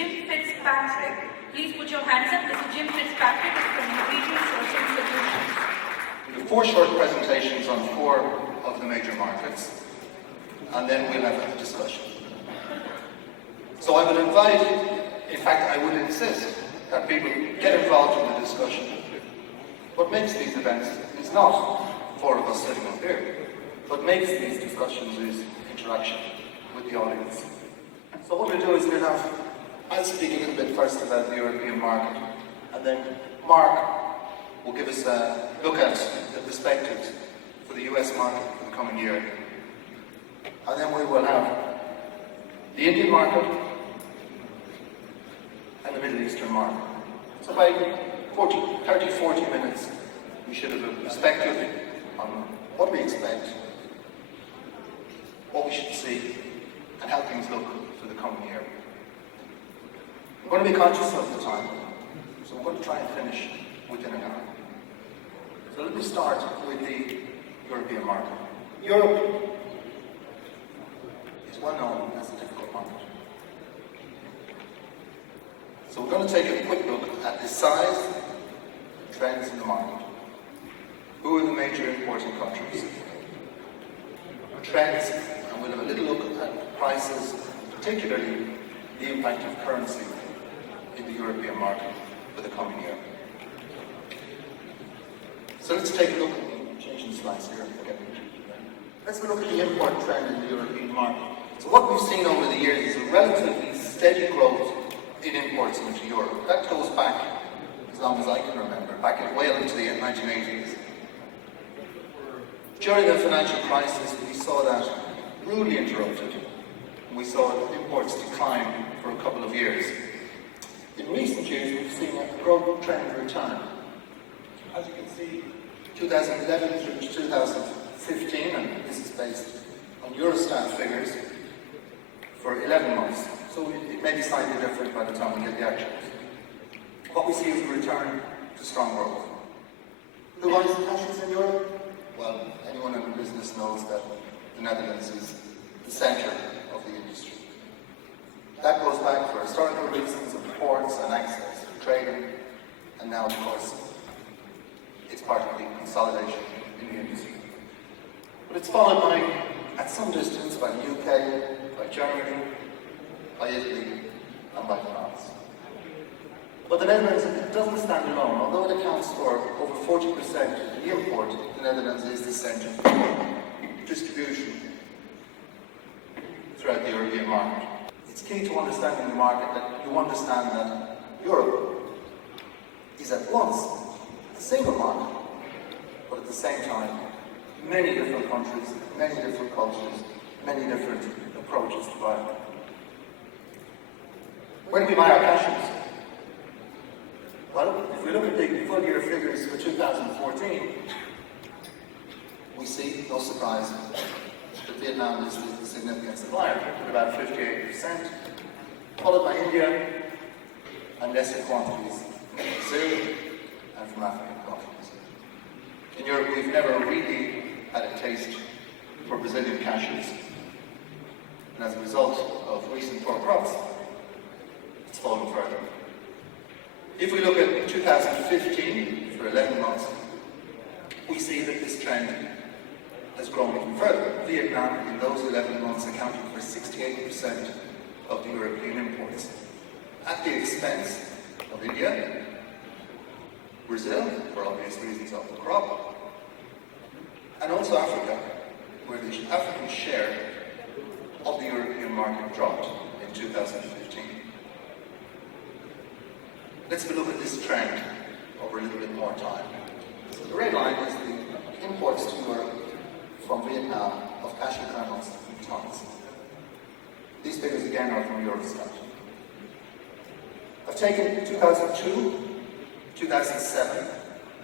Jim Fitzpatrick. Please put your hands up. Mr. Jim Fitzpatrick is from Regional Sourcing Solutions. We have 4 short presentations on 4 of the major markets, and then we'll have a discussion. So I would invite, in fact I would insist, that people get involved in the discussion. What makes these events is not 4 of us sitting up here. What makes these discussions is interaction with the audience. So what we'll do is I'll speak a little bit first about the European market, and then Mark will give us a look at the perspectives for the US market for the coming year. And then we will have the Indian market and the Middle Eastern market. So by 30-40 minutes, we should have a perspective on what we expect, what we should see, and how things look for the coming year. We're going to be conscious of the time, so we're going to try and finish within an hour. So let me start with the European market. Europe is well known as a difficult market. So we're going to take a quick look at the size, trends in the market. Who are the major importing countries? Trends, and we'll have a little look at prices, particularly the impact of currency in the European market for the coming year. So let's take a look at changing slides here. Let's look at the import trend in the European market. So what we've seen over the years is a relatively steady growth in imports into Europe. That goes back as long as I can remember, back well into the 1980s. During the financial crisis, we saw that rudely interrupted. We saw imports decline for a couple of years. In recent years, we've seen a growth trend return. As you can see, 2011 through 2015, and this is based on Eurostat figures, for 11 months. So it may be slightly different by the time we get the actuals. What we see is a return to strong growth. Who buys the cashews in Europe? Well, anyone in the business knows that the Netherlands is the centre of the industry. That goes back for historical reasons of ports and access to trading, and now, of course, it's part of the consolidation in the industry. But it's followed by, at some distance, by the UK, by Germany, by Italy, and by France. But the Netherlands doesn't stand alone. Although it accounts for over 40% of the import, the Netherlands is the centre for distribution throughout the European market. It's key to understanding the market that you understand that Europe is at once a single market, but at the same time, many different countries, many different cultures, many different approaches to buying. Where do we buy our cashews? Well, if we look at the full year figures for 2014, we see, no surprise, that Vietnam is the significant supplier, at about 58%, followed by India, and lesser quantities from Brazil and from African countries. In Europe, we've never really had a taste for Brazilian cashews, and as a result of recent poor crops, it's fallen further. If we look at 2015, for 11 months, we see that this trend has grown even further. Vietnam, in those 11 months, accounted for 68% of the European imports, at the expense of India, Brazil, for obvious reasons of the crop, and also Africa, where the African share of the European market dropped in 2015. Let's have a look at this trend over a little bit more time. So the red line is the imports to Europe from Vietnam of cashew kernels in tons. These figures again are from Eurostat. I've taken 2002, 2007,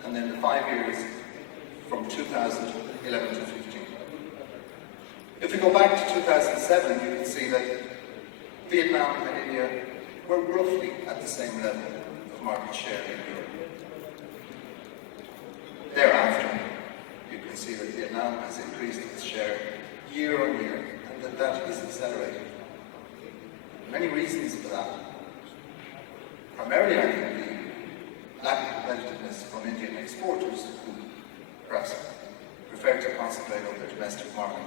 and then the 5 years from 2011 to 15. If we go back to 2007, you can see that Vietnam and India were roughly at the same level of market share in Europe. Thereafter, you can see that Vietnam has increased its share year on year, and that is accelerating. Many reasons for that. Primarily, I think the lack of competitiveness from Indian exporters who perhaps prefer to concentrate on their domestic market,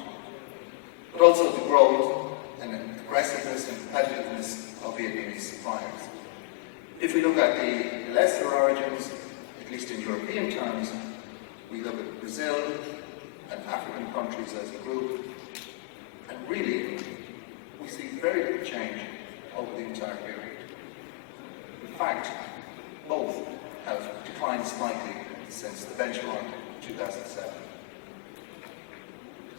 but also the growth and aggressiveness and competitiveness of Vietnamese suppliers. If we look at the lesser origins, at least in European terms, we look at Brazil and African countries as a group, and really we see very little change over the entire period. In fact, both have declined slightly since the benchmark in 2007.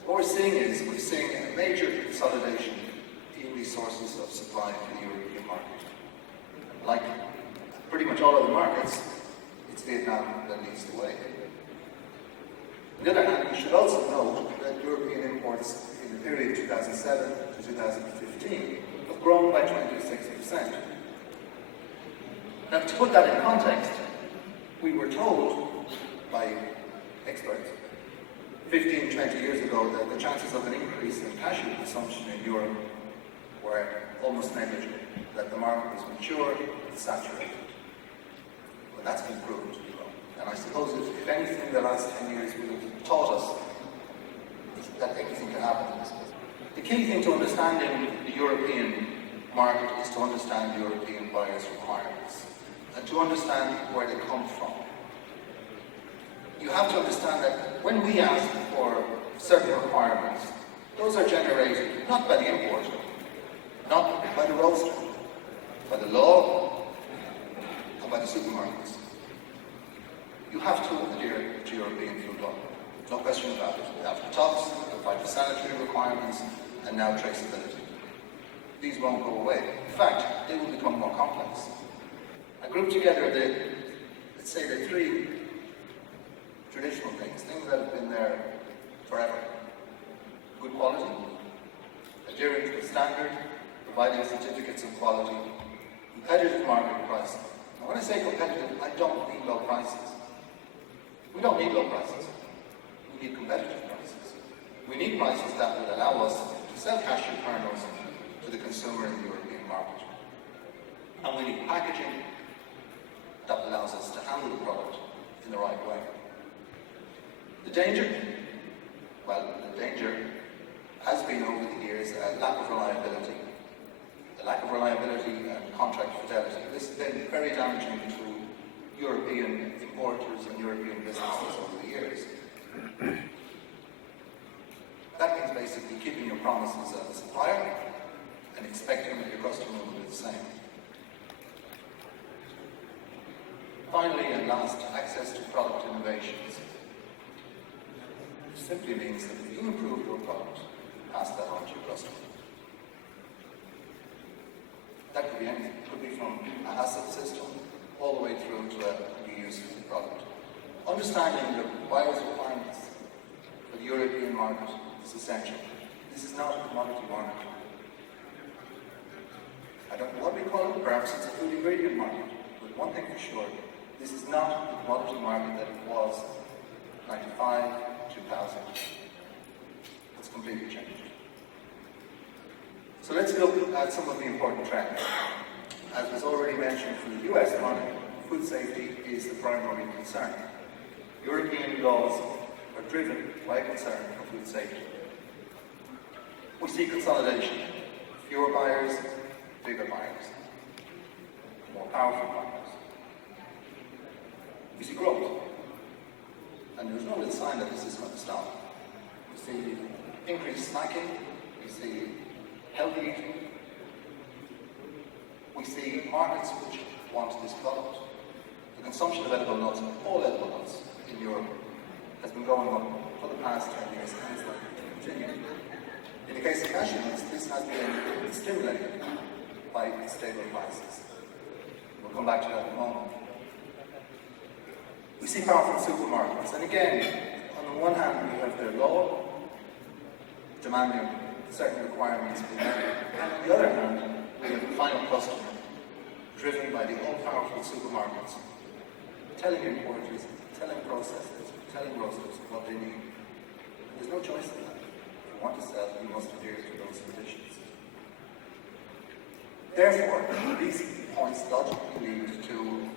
What we're seeing is a major consolidation in the sources of supply for the European market. Like pretty much all other markets, it's Vietnam that leads the way. On the other hand, we should also note that European imports in the period 2007 to 2015 have grown by 26%. Now, to put that in context, we were told by experts 15, 20 years ago that the chances of an increase in cashew consumption in Europe were almost negligible, that the market was mature and saturated. But that's been proved to be wrong. And I suppose if anything, the last 10 years would have taught us that anything can happen in this business. The key thing to understanding the European market is to understand European buyers' requirements and to understand where they come from. You have to understand that when we ask for certain requirements, those are generated not by the importer, not by the roaster, by the law, and by the supermarkets. You have to adhere to European food law. No question about it. After-tox, the phytosanitary requirements, and now traceability. These won't go away. In fact, they will become more complex. I grouped together let's say the three traditional things that have been there forever. Good quality, adhering to the standard, providing certificates of quality, competitive market pricing. Now, when I say competitive, I don't mean low prices. We don't need low prices. We need competitive prices. We need prices that will allow us to sell cashew kernels to the consumer in the European market. And we need packaging that allows us to handle the product in the right way. The danger? Well, the danger has been over the years a lack of reliability. The lack of reliability and contract fidelity. This has been very damaging to European importers and European businesses over the years. That means basically keeping your promises as a supplier and expecting that your customer will do the same. Finally and last, access to product innovations. It simply means that if you improve your product, pass that on to your customer. That could be anything. It could be from a HACCP system all the way through to a new use of the product. Understanding the buyer's requirements for the European market is essential. This is not a commodity market. I don't know what we call it, perhaps it's a food ingredient market, but one thing for sure, this is not the commodity market that it was 95, 2000. It's completely changed. So let's look at some of the important trends. As was already mentioned, for the US market, food safety is the primary concern. European laws are driven by a concern for food safety. We see consolidation. Fewer buyers, bigger buyers. More powerful buyers. We see growth. And there's no real sign that this is going to stop. We see increased snacking. We see healthy eating. We see markets which want this product. The consumption of edible nuts, all edible nuts in Europe, has been going up for the past 10 years and is likely to continue. In the case of cashew nuts, this has been stimulated by stable prices. We'll come back to that in a moment. We see powerful supermarkets, and again, on the one hand, we have their law demanding certain requirements be met, and on the other hand, we have the final customer driven by the all-powerful supermarkets, telling importers, telling processors, telling roasters what they need. And there's no choice in that. If you want to sell, you must adhere to those conditions. Therefore, these points points logically lead to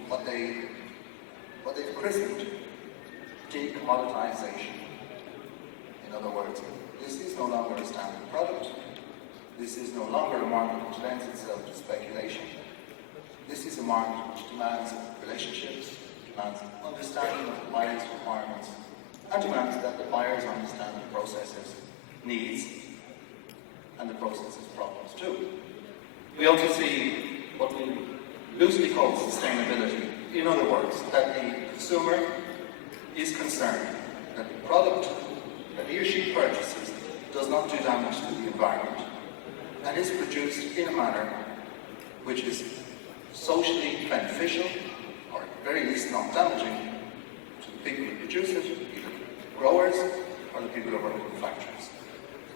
what they've christened decommoditization. In other words, this is no longer a standard product. This is no longer a market which lends itself to speculation. This is a market which demands relationships, demands understanding of the buyer's requirements, and demands that the buyers understand the processor's needs and the processor's problems too. We also see what we loosely call sustainability. In other words, that the consumer is concerned that the product that he or she purchases does not do damage to the environment and is produced in a manner which is socially beneficial, or at the very least not damaging, to the people who produce it, either growers or the people who work in the factories.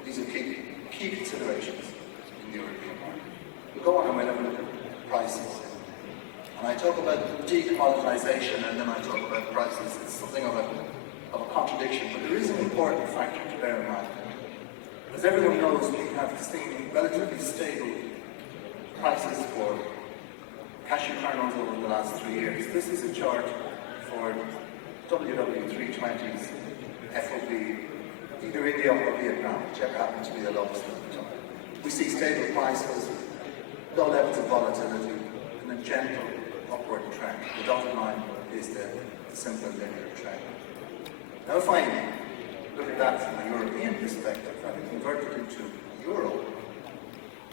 These are key considerations in the European market. We'll go on and we'll have a look at prices. And I talk about decommoditization and then I talk about prices. It's something of a contradiction, but there is an important factor to bear in mind. As everyone knows, we have seen relatively stable prices for cashew kernels over the last 3 years. This is a chart for WW320's FOB, either India or Vietnam, whichever happens to be the lowest at the time. We see stable prices, low levels of volatility, and a gentle upward trend. The dotted line is the simple linear trend. Now if I look at that from a European perspective and convert it into euro,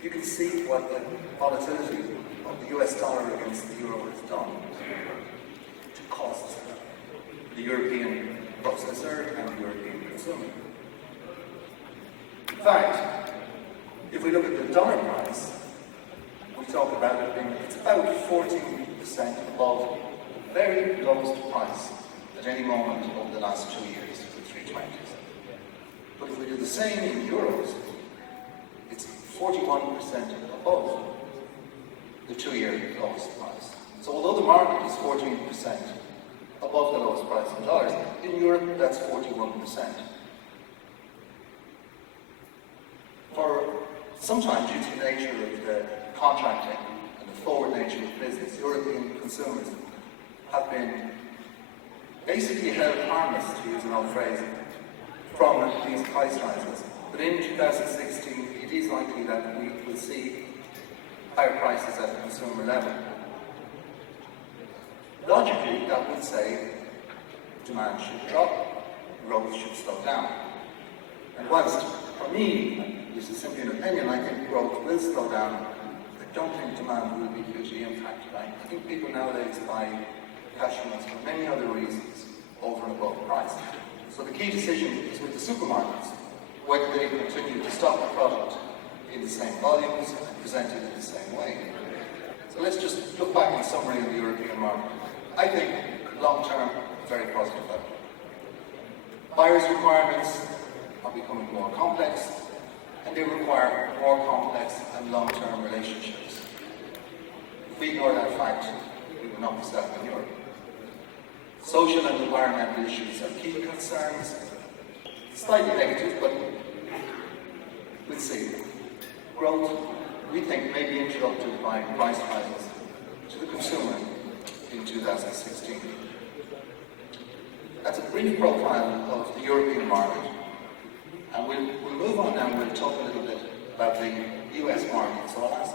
you can see what the volatility of the US dollar against the euro has done to costs the European processor and the European consumer. In fact, if we look at the dollar price, we talk about it being, it's about 14% above the very lowest price at any moment over the last 2 years, the 320s. But if we do the same in euros, it's 41% above the 2-year lowest price. So although the market is 14% above the lowest price in dollars, in Europe that's 41%. For sometimes due to the nature of the contracting and the forward nature of business, European consumers have been basically held harmless, to use an old phrase, from these price rises. But in 2016, it is likely that we will see higher prices at the consumer level. Logically, that would say demand should drop, growth should slow down. And whilst, for me, this is simply an opinion, I think growth will slow down, I don't think demand will be hugely impacted. I think people nowadays buy cashew nuts for many other reasons over and above price. So the key decision is with the supermarkets, whether they continue to stock the product in the same volumes and present it in the same way. So let's just look back in summary of the European market. I think long-term, very positive outlook. Buyers' requirements are becoming more complex, and they require more complex and long-term relationships. If we ignore that fact, we will not be set in Europe. Social and environmental issues are key concerns, slightly negative, but we'll see. Growth, we think, may be interrupted by price rises to the consumer in 2016. That's a brief profile of the European market. And we'll move on now and we'll talk a little bit about the US market. So I'll ask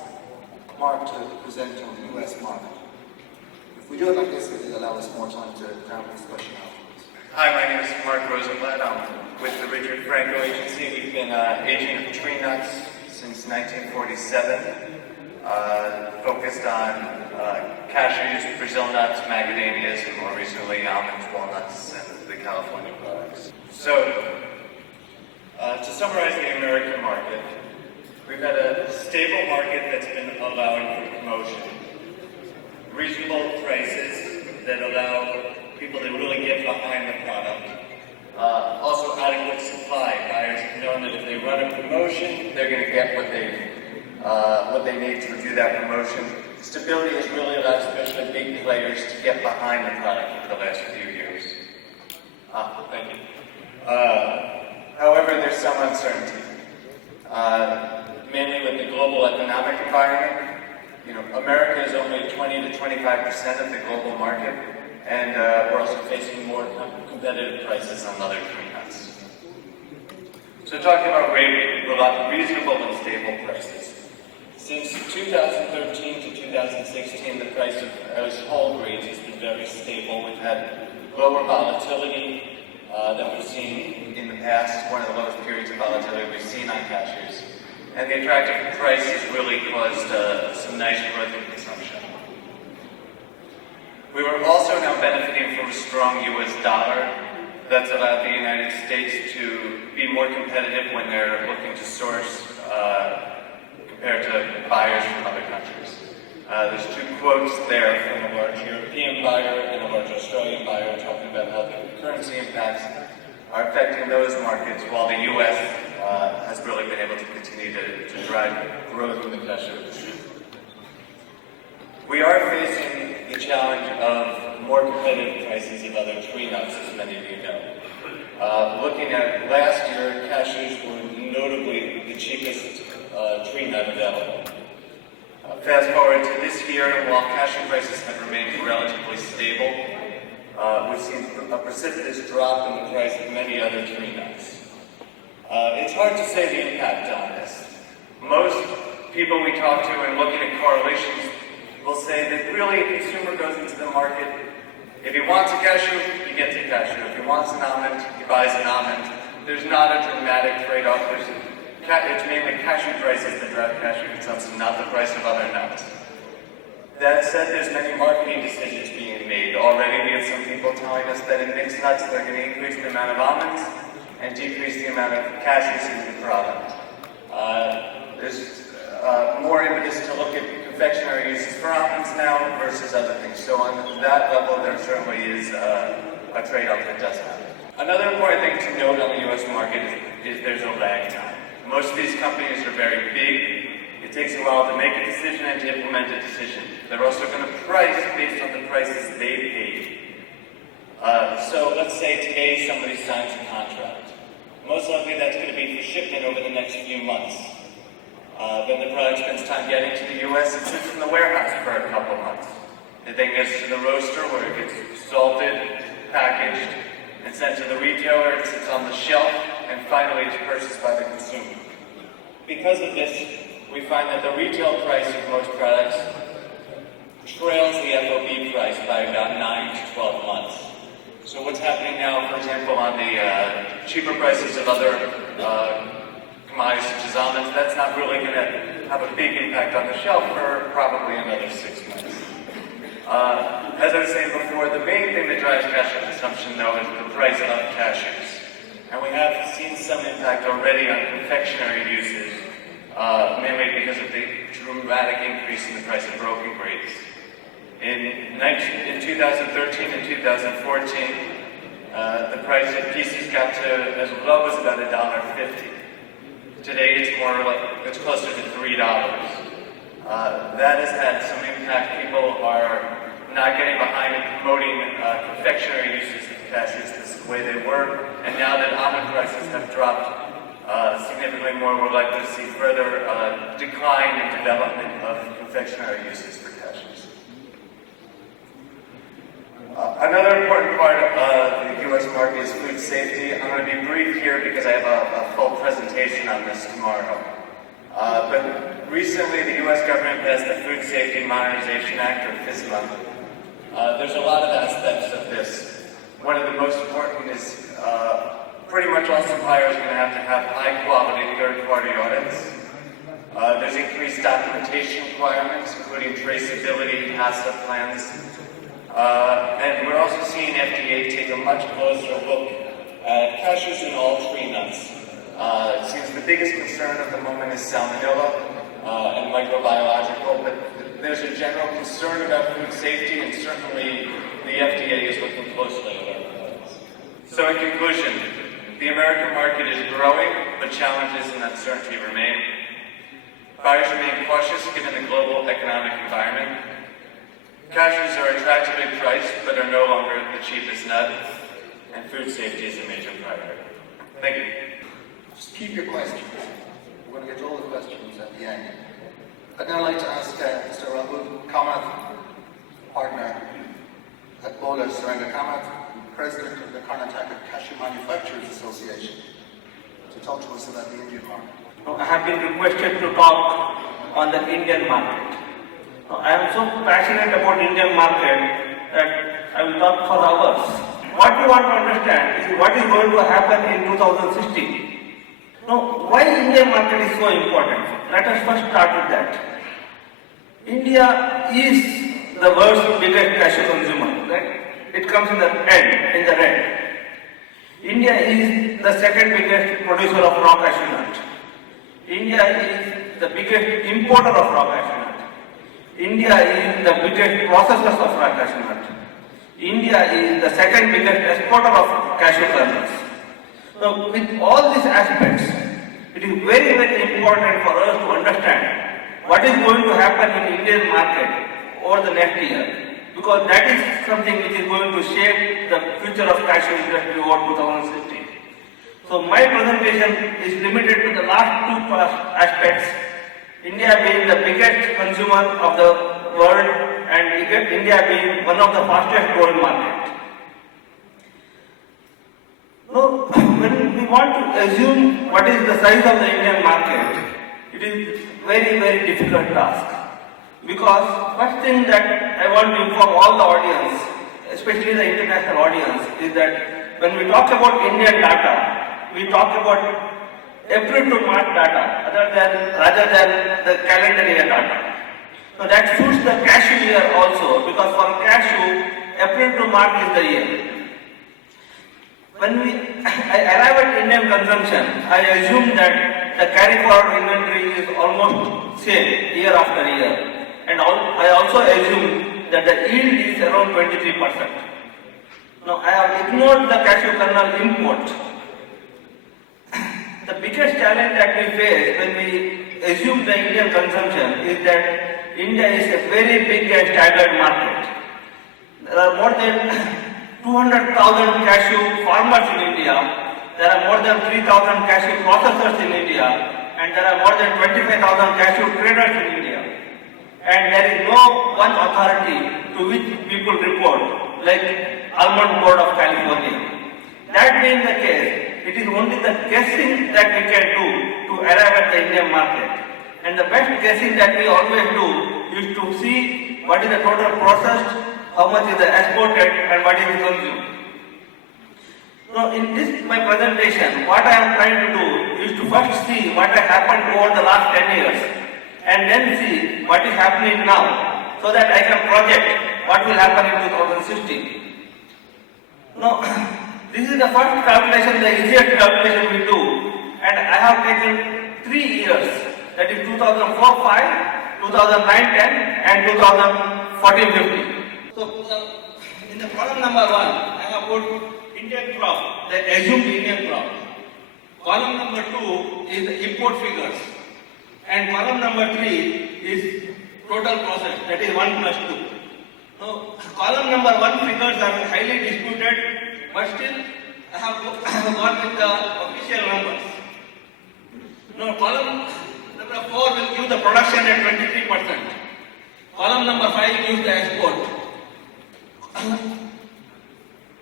Mark to present on the US market. If we do it like this, it'll allow us more time to have a discussion afterwards. Hi, my name is Mark Rosenblatt. I'm with the Richard Franco Agency. We've been agent of tree nuts since 1947, focused on cashews, Brazil nuts, macadamias, and more recently almonds, walnuts, and the California products. So, to summarize the American market, we've had a stable market that's been allowing for promotion. Reasonable prices that allow people to really get behind the product. Also adequate supply. Buyers have known that if they run a promotion, they're going to get what they need to do that promotion. Stability has really allowed especially big players to get behind the product for the last few years. Thank you. However, there's some uncertainty, mainly with the global economic environment. America is only 20% 20 to 25% of the global market, and we're also facing more competitive prices on other tree nuts. So talking about reasonable and stable prices. Since 2013 to 2016, the price of whole grains has been very stable. We've had lower volatility than we've seen in the past, one of the lowest periods of volatility we've seen on cashews. And the attractive price has really caused some nice growth in consumption. We were also now benefiting from a strong U.S. dollar that's allowed the United States to be more competitive when they're looking to source compared to buyers from other countries. There's two quotes there from a large European buyer and a large Australian buyer talking about how the currency impacts are affecting those markets, while the U.S. Has really been able to continue to drive growth in the cashew industry. We are facing the challenge of more competitive prices of other tree nuts, as many of you know. Looking at last year, cashews were notably the cheapest tree nut available. Fast forward to this year, and while cashew prices have remained relatively stable, we've seen a precipitous drop in the price of many other tree nuts. It's hard to say the impact on this. Most people we talk to and looking at correlations will say that really a consumer goes into the market. If he wants a cashew, he gets a cashew. If he wants an almond, he buys an almond. There's not a dramatic trade-off. It's mainly cashew prices that drive cashew consumption, not the price of other nuts. That said, there's many marketing decisions being made. Already we have some people telling us that in mixed nuts they're going to increase the amount of almonds and decrease the amount of cashews in the product. There's more impetus to look at confectionery uses for almonds now versus other things. So on that level, there certainly is a trade-off that does happen. Another important thing to note on the U.S. market is there's a lag time. Most of these companies are very big. It takes a while to make a decision and to implement a decision. They're also going to price based on the prices they paid. So let's say today somebody signs a contract. Most likely that's going to be for shipment over the next few months. Then the product spends time getting to the U.S. and sits in the warehouse for a couple months. It then gets to the roaster where it gets salted, packaged, and sent to the retailer. It sits on the shelf, and finally it's purchased by the consumer. Because of this, we find that the retail price of most products trails the FOB price by about 9 to 12 months. So what's happening now, for example, on the cheaper prices of other commodities such as almonds, that's not really going to have a big impact on the shelf for probably another 6 months. As I was saying before, the main thing that drives cashew consumption, though, is the price of cashews. And we have seen some impact already on confectionery uses, mainly because of the dramatic increase in the price of broken grapes. In 2013 and 2014, the price of pieces got to as low as about $1.50. Today it's closer to $3. That has had some impact. People are not getting behind in promoting confectionery uses of cashews the way they were, and now that almond prices have dropped significantly more, we're likely to see further decline in development of confectionery uses for cashews. Another important part of the U.S. market is food safety. I'm going to be brief here because I have a full presentation on this tomorrow. But recently the U.S. government passed the Food Safety Modernization Act, or FSMA. There's a lot of aspects of this. One of the most important is pretty much all suppliers are going to have high-quality third-party audits. There's increased documentation requirements, including traceability, HACCP plans. And we're also seeing FDA take a much closer look at cashews and all tree nuts. It seems the biggest concern at the moment is salmonella and microbiological, but there's a general concern about food safety, and certainly the FDA is looking closely at our products. So in conclusion, the American market is growing, but challenges and uncertainty remain. Buyers remain cautious given the global economic environment. Cashews are attractively priced, but are no longer the cheapest nut, and food safety is a major priority. Thank you. Just keep your questions. We're going to get to all the questions at the end. I'd now like to ask Mr. Rahul Kamath, Mola Sarangakamat, President of the Karnataka Cashew Manufacturers Association, to talk to us about the Indian market. I have been requested to talk on the Indian market. I am so passionate about Indian market that I will talk for hours. What we want to understand is what is going to happen in 2016. Now, why Indian market is so important? Let us first start with that. India is the world's biggest cashew consumer, right? It comes in the end, in the red. India is the second biggest producer of raw cashew nut. India is the biggest importer of raw cashew nut. India is the biggest processor of raw cashew nut. India is the second biggest exporter of cashew kernels. So with all these aspects, it is very, very important for us to understand what is going to happen in Indian market over the next year, because that is something which is going to shape the future of cashew industry over 2016. So my presentation is limited to the last two aspects, India being the biggest consumer of the world and India being one of the fastest growing markets. Now, when we want to assume what is the size of the Indian market, it is very, very difficult task. Because first thing that I want to inform all the audience, especially the international audience, is that when we talk about Indian data, we talk about April to March data rather than the calendar year data. So that suits the cashew year also, because for cashew, April to March is the year. When I arrive at Indian consumption, I assume that the carry forward inventory is almost same year after year. And I also assume that the yield is around 23%. Now I have ignored the cashew kernel import. The biggest challenge that we face when we assume the Indian consumption is that India is a very big and staggered market. There are more than 200,000 cashew farmers in India, there are more than 3,000 cashew processors in India, and there are more than 25,000 cashew traders in India. And there is no one authority to which people report, like Almond Board of California. That being the case, it is only the guessing that we can do to arrive at the Indian market. And the best guessing that we always do is to see what is the total processed, how much is the exported, and what is the consumed. Now, in this my presentation, what I am trying to do is to first see what has happened over the last 10 years, and then see what is happening now, so that I can project what will happen in 2016. Now, this is the first calculation, the easiest calculation we do, and I have taken 3 years, that is 2004-5, 2009-10, and 2014-15. So, in the column number 1, I have put Indian crop, the assumed Indian crop. Column number 2 is the import figures. And column number 3 is total process, that is 1 plus 2. Now, column number 1 figures are highly disputed, but still I have gone with the official numbers. Now, column number 4 will give the production at 23%. Column number 5 gives the export.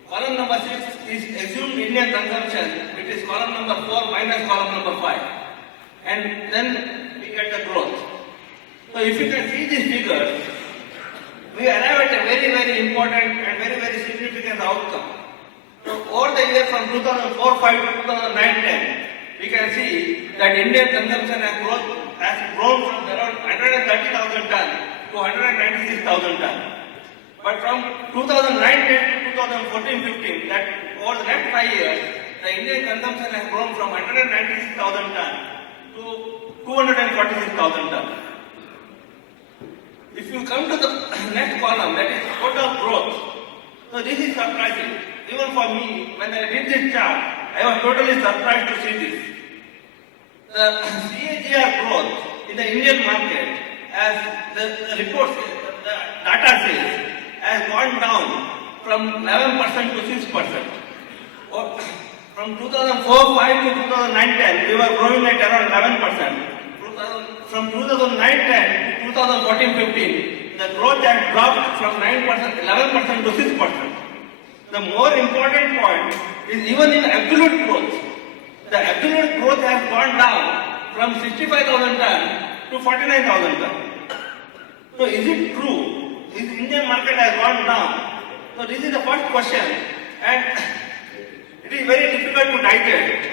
Column number 6 is assumed Indian consumption, which is column number 4 minus column number 5. And then we get the growth. So if you can see these figures, we arrive at a very, very important and very, very significant outcome. So over the year from 2004-5 to 2009-10, we can see that Indian consumption has grown from around 130,000 tons to 196,000 tons. But from 2009-10 to 2014-15, that over the next 5 years, the Indian consumption has grown from 196,000 tons to 246,000 tons. If you come to the next column, that is total growth. So this is surprising. Even for me, when I did this chart, I was totally surprised to see this. The CAGR growth in the Indian market, as the reports, the data says, has gone down from 11% to 6%. From 2004-5 to 2009-10, we were growing at around 11%. From 2009-10 to 2014-15, the growth has dropped from 11% to 6%. The more important point is even in absolute growth. The absolute growth has gone down from 65,000 ton to 49,000 ton. So is it true? Is Indian market has gone down? So this is the first question, and it is very difficult to dissect.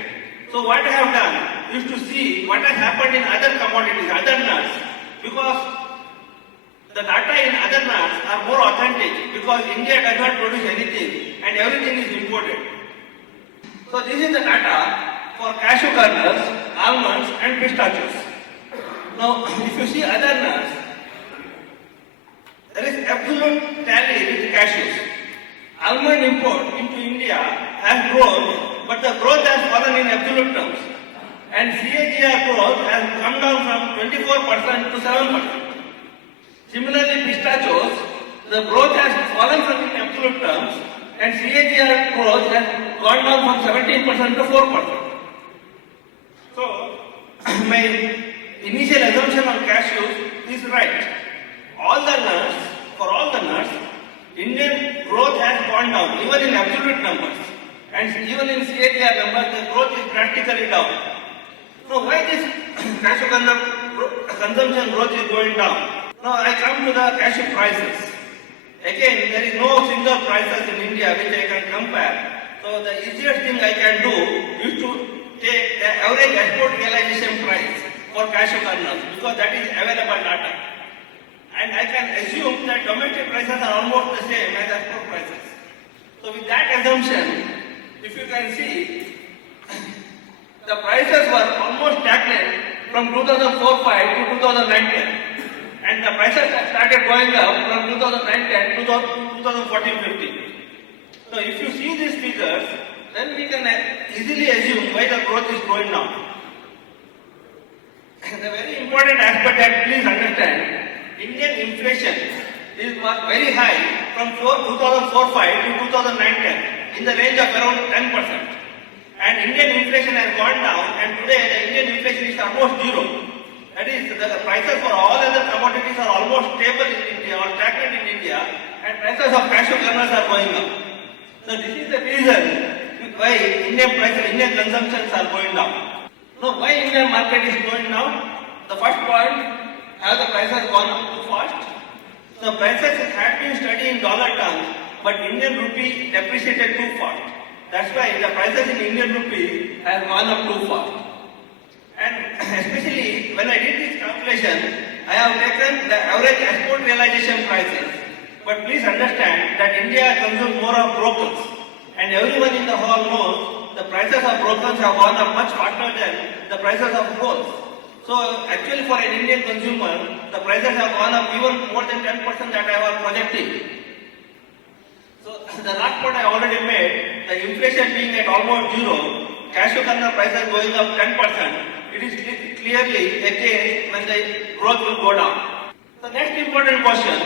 So what I have done is to see what has happened in other commodities, other nuts, because the data in other nuts are more authentic because India does not produce anything and everything is imported. So this is the data for cashew kernels, almonds and pistachios. Now if you see other nuts, there is absolute tally with cashews. Almond import into India has grown, but the growth has fallen in absolute terms. And CAGR growth has come down from 24% to 7%. Similarly, pistachios, the growth has fallen from in absolute terms, and CAGR growth has gone down from 17% to 4%. So, my initial assumption on cashews is right. For all the nuts, Indian growth has gone down, even in absolute numbers. And even in CAGR numbers, the growth is practically down. So why this cashew consumption growth is going down? Now I come to the cashew prices. Again, there is no single prices in India which I can compare. So the easiest thing I can do is to take the average export realization price for cashew kernels because that is available data. And I can assume that domestic prices are almost the same as export prices. So with that assumption, if you can see, the prices were almost stagnant from 2004-5 to 2009-10. And the prices have started going up from 2009-10 to 2014-15. So if you see these figures, then we can easily assume why the growth is going down. The very important aspect that please understand, Indian inflation was very high from 2004-5 to 2009-10 in the range of around 10%. And Indian inflation has gone down, and today the Indian inflation is almost zero. That is, the prices for all other commodities are almost stable in India or stagnant in India, and prices of cashew kernels are going up. So this is the reason why Indian consumptions are going down. Now, why Indian market is going down? The first point, have the prices gone up too fast? The prices had been steady in dollar terms, but Indian rupee depreciated too fast. That's why the prices in Indian rupee have gone up too fast. And especially when I did this calculation, I have taken the average export realization prices. But please understand that India consumes more of brocals. And everyone in the hall knows the prices of brocals have gone up much faster than the prices of wholes. So actually for an Indian consumer, the prices have gone up even more than 10% that I was projecting. So the last point I already made, the inflation being at almost zero, cashew kernel prices going up 10%, it is clearly a case when the growth will go down. The next important question,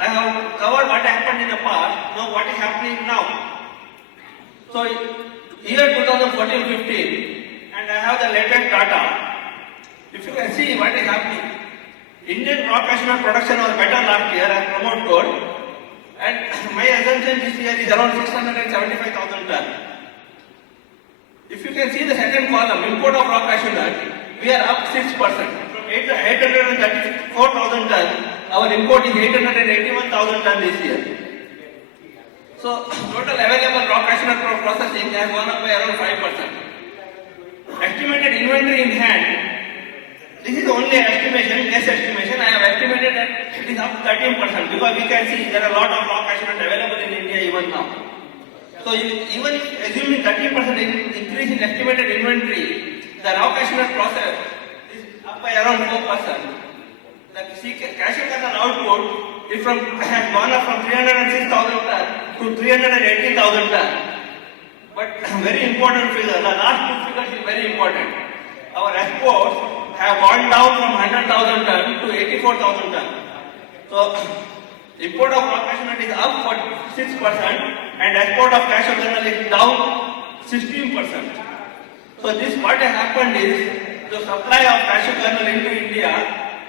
I have covered what happened in the past, now what is happening now. So year 2014-15, and I have the latest data. If you can see what is happening, Indian raw cashew nut production was better last year as Pramod told, and my assumption this year is around 675,000 tons. If you can see the second column, import of raw cashew nut, we are up 6%. From 834,000 tons, our import is 881,000 tons this year. So total available raw cashew nut processing has gone up by around 5%. Estimated inventory in hand, this is only an estimation, guess estimation. I have estimated that it is up 13% because we can see there are a lot of raw cashew nut available in India even now. So even assuming 30% increase in estimated inventory, the raw cashew nut process is up by around 4%. The cashew kernel output has gone up from 306,000 tons to 380,000 tons. But very important figure, the last two figures is very important. Our exports have gone down from 100,000 tons to 84,000 tons. So import of raw cashew nut is up for 6% and export of cashew kernel is down 16%. So this what has happened is the supply of cashew kernel into India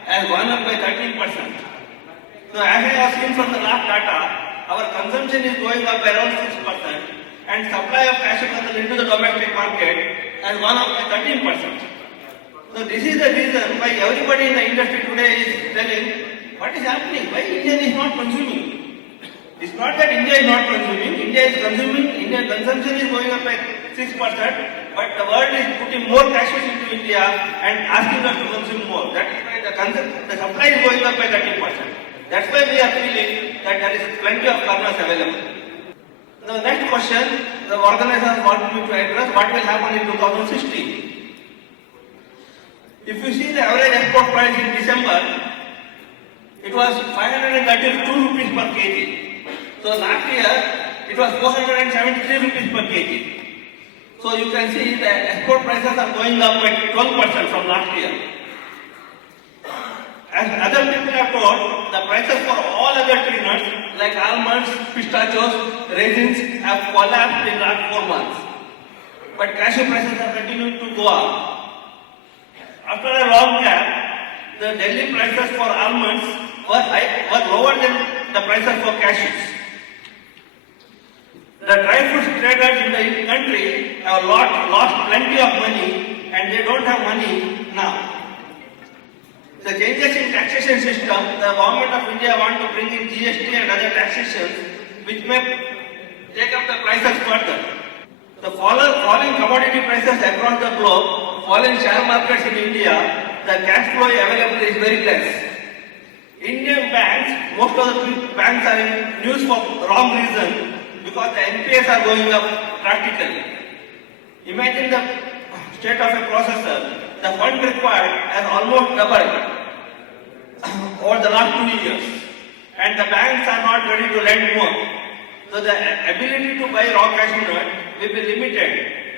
has gone up by 13%. So as I have seen from the last data, our consumption is going up by around 6%, and supply of cashew kernel into the domestic market has gone up by 13%. So this is the reason why everybody in the industry today is telling, what is happening? Why India is not consuming? It's not that India is not consuming. India is consuming. Indian consumption is going up by 6%, but the world is putting more cashews into India and asking us to consume more. That is why the supply is going up by 30%. That's why we are feeling that there is plenty of kernels available. The next question the organizers want me to address: what will happen in 2016? If you see the average export price in December, it was 532 rupees per kg. So last year it was 473 rupees per kg. So you can see the export prices are going up by 12% from last year. As other people have told, the prices for all other tree nuts like almonds, pistachios, raisins have collapsed in the last 4 months. But cashew prices are continuing to go up. After a long gap, the Delhi prices for almonds were lower than the prices for cashews. The dry fruits traders in the country have lost plenty of money, and they don't have money now. The changes in taxation system, the government of India want to bring in GST and other taxations which may take up the prices further. The falling commodity prices across the globe, falling share markets in India, the cash flow available is very less. Indian banks, most of the banks are in news for wrong reason because the NPAs are going up drastically. Imagine the state of a processor. The fund required has almost doubled over the last 2 years, and the banks are not ready to lend more. So the ability to buy raw cashew nut will be limited.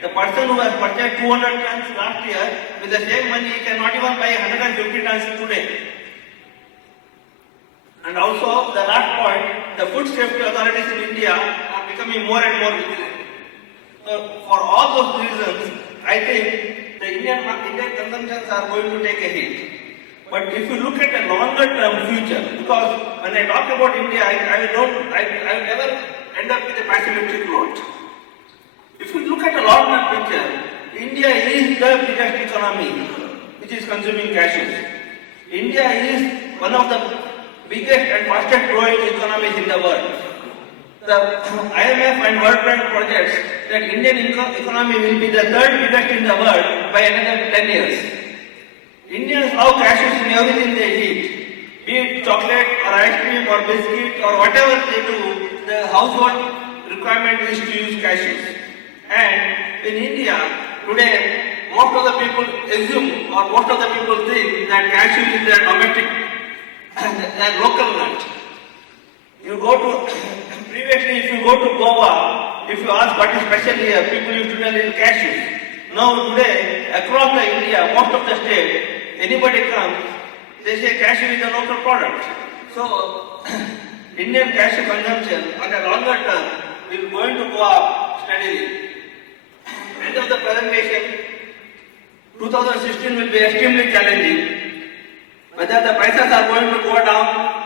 The person who has purchased 200 tons last year, with the same money he cannot even buy 150 tons today. And also the last point, the food safety authorities in India are becoming more and more vigilant. So for all those reasons, I think the Indian consumptions are going to take a hit. But if you look at a longer term future, because when I talk about India, I will never end up with a pessimistic note. If you look at a long term picture, India is the biggest economy which is consuming cashews. India is one of the biggest and fastest growing economies in the world. The IMF and World Bank projects that Indian economy will be the third biggest in the world by another 10 years. Indians love cashews in everything they eat, be it chocolate or ice cream or biscuit or whatever they do, the household requirement is to use cashews. And in India, today, most of the people assume or most of the people think that cashew is their domestic and local nut. You go to, previously if you go to Goa, if you ask what is special here, people used to tell you cashews. Now today, across the India, most of the states, anybody comes, they say cashew is a local product. So, Indian cashew consumption on a longer term is going to go up steadily. End of the presentation, 2016 will be extremely challenging. Whether the prices are going to go down,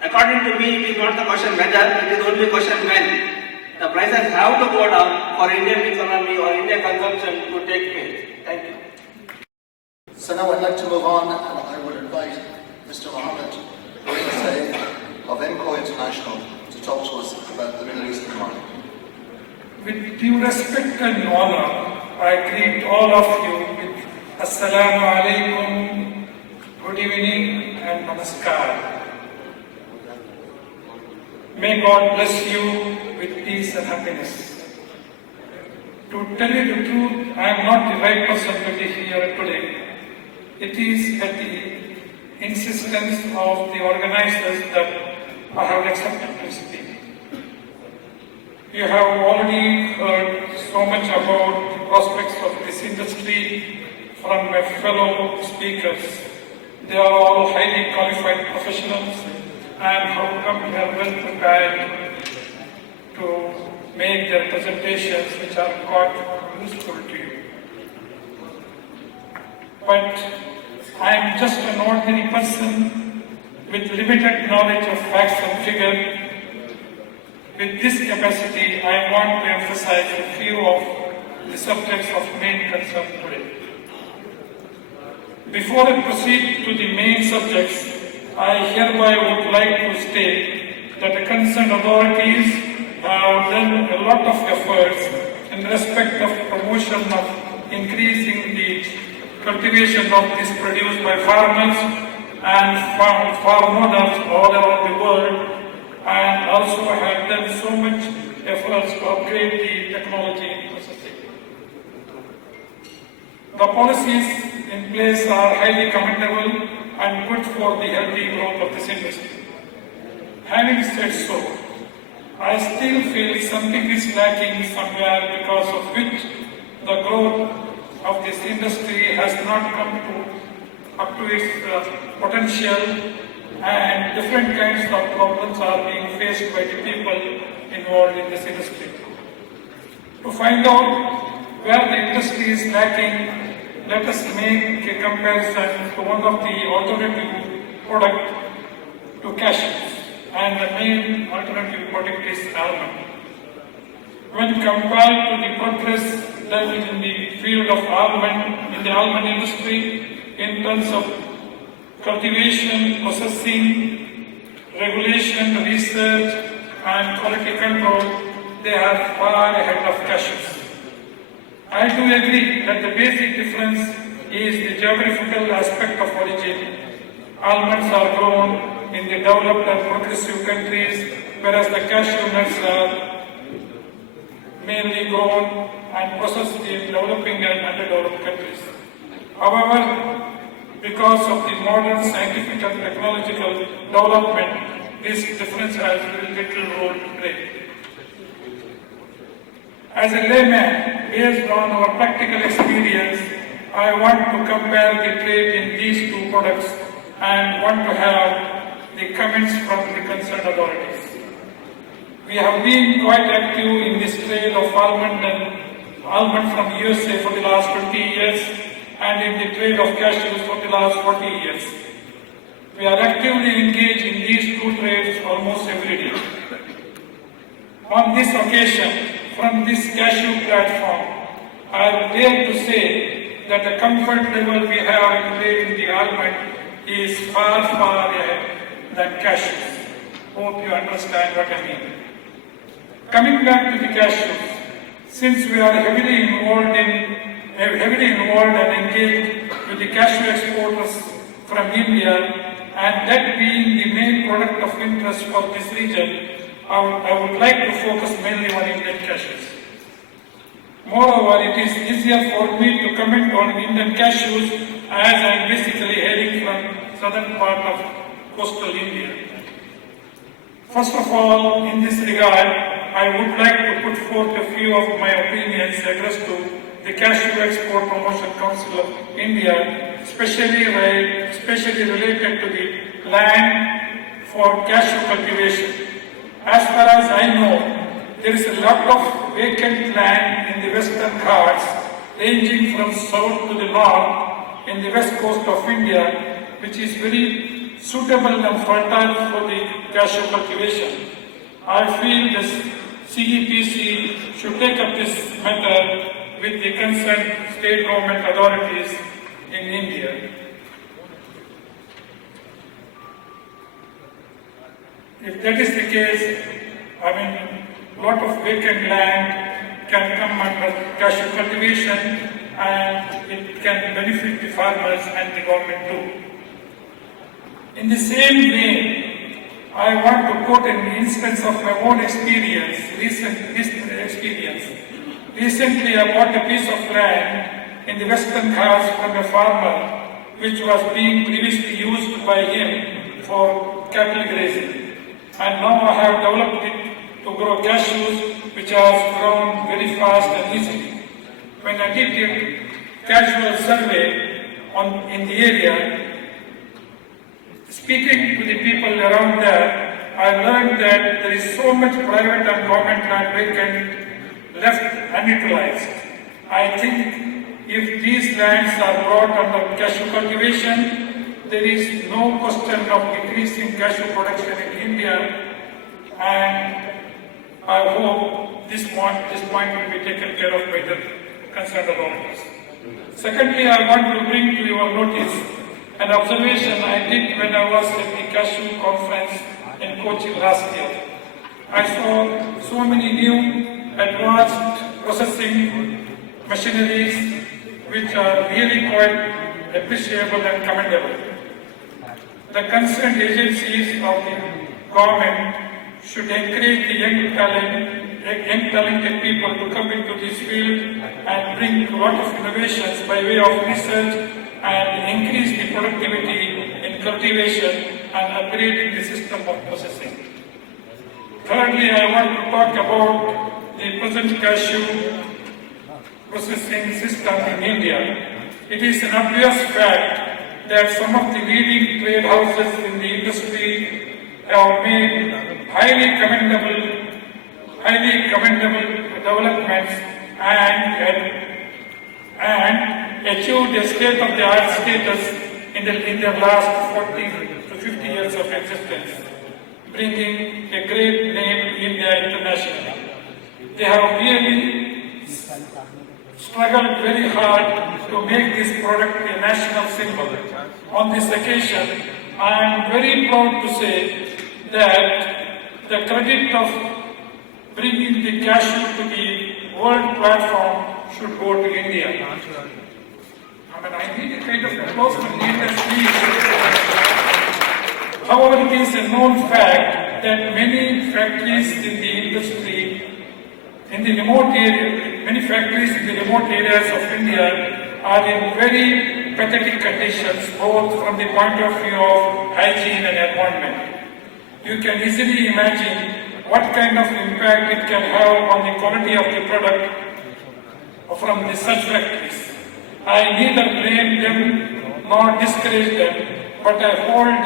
according to me, it is not the question whether, it is only question when. The prices have to go down for Indian economy or Indian consumption to take place. Thank you. So now I'd like to move on, and I would invite Mr. Mohammed Saeed of EMCO International to talk to us about the Middle Eastern market. With due respect and honor, I greet all of you with Assalamu alaikum, good evening and namaskar. May God bless you with peace and happiness. To tell you the truth, I am not the right person to be here today. It is at the insistence of the organizers that I have accepted to speak. You have already heard so much about the prospects of this industry from my fellow speakers. They are all highly qualified professionals, and how come they are well prepared to make their presentations which are quite useful to you. But I am just an ordinary person with limited knowledge of facts and figures, With this capacity, I want to emphasize a few of the subjects of main concern today. Before I proceed to the main subjects, I hereby would like to state that the concerned authorities have done a lot of efforts in respect of promotion of increasing the cultivation of this produce by farmers and farmers all around the world, and also have done so much efforts to upgrade the technology in processing. The policies in place are highly commendable and good for the healthy growth of this industry. Having said so, I still feel something is lacking somewhere, because of which the growth of this industry has not come up to its potential, and different kinds of problems are being faced by the people involved in this industry. To find out where the industry is lacking, let us make a comparison to one of the alternative products to cashews, and the main alternative product is almond. When compared to the progress done in the field of almond, in the almond industry, in terms of cultivation, processing, regulation, research, and quality control, they are far ahead of cashews. I do agree that the basic difference is the geographical aspect of origin. Almonds are grown in the developed and progressive countries, whereas the cashew nuts are mainly grown and processed in developing and underdeveloped countries. However, because of the modern scientific and technological development, this difference has very little role to play. As a layman, based on our practical experience, I want to compare the trade in these two products and want to have the comments from the concerned authorities. We have been quite active in this trade of almond from USA for the last 20 years, and in the trade of cashews for the last 40 years. We are actively engaged in these two trades almost every day. On this occasion, from this cashew platform, I dare to say that the comfort level we have in trade in the almond is far, far ahead than cashews. Hope you understand what I mean. Coming back to the cashews, since we are heavily involved and engaged with the cashew exporters from India, and that being the main product of interest for this region, I would like to focus mainly on Indian cashews. Moreover, it is easier for me to comment on Indian cashews as I am basically hailing from southern part of coastal India. First of all, in this regard, I would like to put forth a few of my opinions addressed to the Cashew Export Promotion Council of India, especially related to the land for cashew cultivation. As far as I know, there is a lot of vacant land in the western Ghats, ranging from south to the north in the west coast of India, which is very suitable and fertile for the cashew cultivation. I feel this CEPC should take up this matter with the concerned state government authorities in India. If that is the case, a lot of vacant land can come under cashew cultivation, and it can benefit the farmers and the government too. In the same vein, I want to quote an instance of my own experience, recent experience. Recently, I bought a piece of land in the Western Ghats from a farmer, which was being previously used by him for cattle grazing. And now I have developed it to grow cashews, which are grown very fast and easily. When I did a casual survey in the area, speaking to the people around there, I learned that there is so much private and government land vacant left unutilized. I think if these lands are brought under cashew cultivation, there is no question of increasing cashew production in India, and I hope this point will be taken care of by the concerned authorities. Secondly, I want to bring to your notice an observation I did when I was at the Cashew conference in Kochi last year. I saw so many new advanced processing machineries which are really quite appreciable and commendable. The concerned agencies of the government should encourage the young talented people to come into this field and bring a lot of innovations by way of research and increase the productivity in cultivation and upgrading the system of processing. Thirdly, I want to talk about the present cashew processing system in India. It is an obvious fact that some of the leading trade houses in the industry have made highly commendable developments and achieved a state-of-the-art status in the last 40 to 50 years of existence, bringing a great name in India internationally. They have really struggled very hard to make this product a national symbol. On this occasion, I am very proud to say that the credit of bringing the cashew to the world platform should go to India. I need a kind of applause from the industry. However, it is a known fact that many factories in the industry, many factories in the remote areas of India are in very pathetic conditions, both from the point of view of hygiene and environment. You can easily imagine what kind of impact it can have on the quality of the product from such factories. I neither blame them nor discourage them, but I hold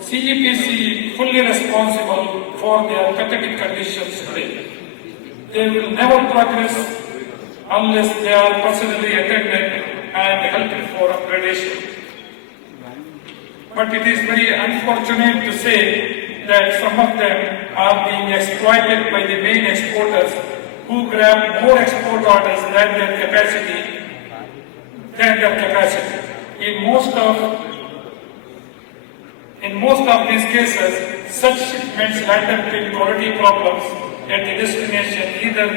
CEPC fully responsible for their pathetic conditions today. They will never progress unless they are personally attended and helped for upgradation. But it is very unfortunate to say that some of them are being exploited by the main exporters who grab more export orders than their capacity. In most of these cases, such shipments land up in quality problems at the destination, either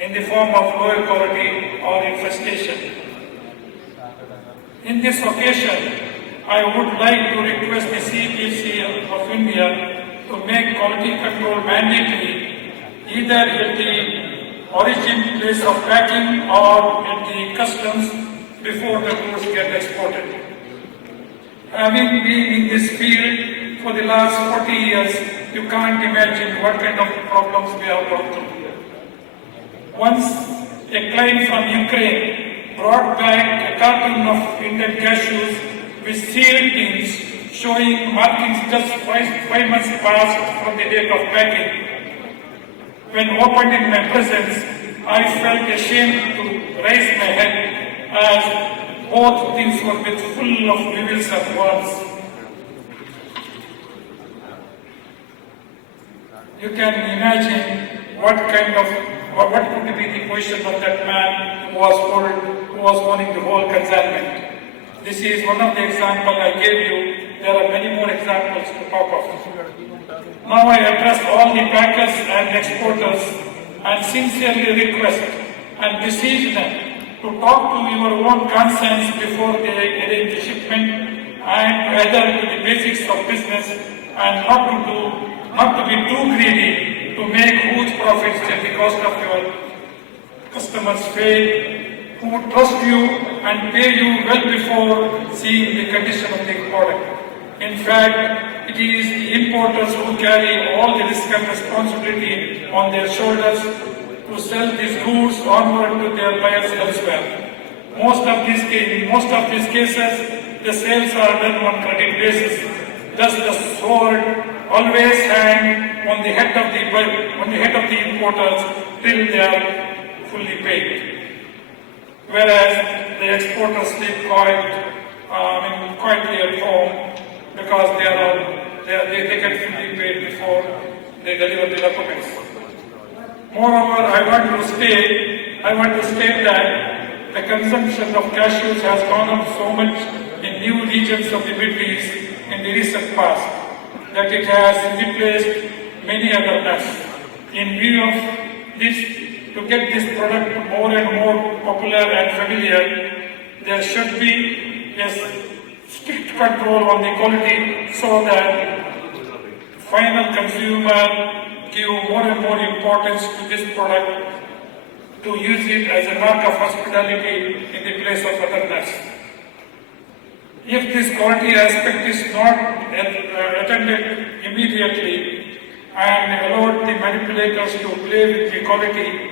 in the form of lower quality or infestation. In this occasion, I would like to request the CPC of India to make quality control mandatory, either at the origin place of packing or at the customs before the goods get exported. Having been in this field for the last 40 years, you can't imagine what kind of problems we have gone through. Once, a client from Ukraine brought back a carton of Indian cashews with sealed tins showing markings just 5 months past from the date of packing. When opened in my presence, I felt ashamed to raise my head as both things were full of weevils and worms. You can imagine what could be the position of that man who was owning the whole consignment. This is one of the examples I gave you. There are many more examples to talk of. Now I address all the packers and exporters and sincerely request and beseech them to talk to your own conscience before they arrange the shipment and adhere to the basics of business and not to be too greedy to make huge profits at the cost of your customers' faith, who trust you and pay you well before seeing the condition of the product. In fact, it is the importers who carry all the risk and responsibility on their shoulders to sell these goods onward to their buyers elsewhere. Most of these cases, the sales are done on credit basis. Thus, the sword always hangs on the head of the importers till they are fully paid. Whereas the exporters sleep quietly at home because they get fully paid before they deliver the documents. Moreover, I want to state that the consumption of cashews has gone up so much in new regions of the Middle East in the recent past that it has replaced many other nuts. In view of this, to get this product more and more popular and familiar, there should be a strict control on the quality so that final consumer give more and more importance to this product, to use it as a mark of hospitality in the place of other nuts. If this quality aspect is not attended immediately and allowed the manipulators to play with the quality,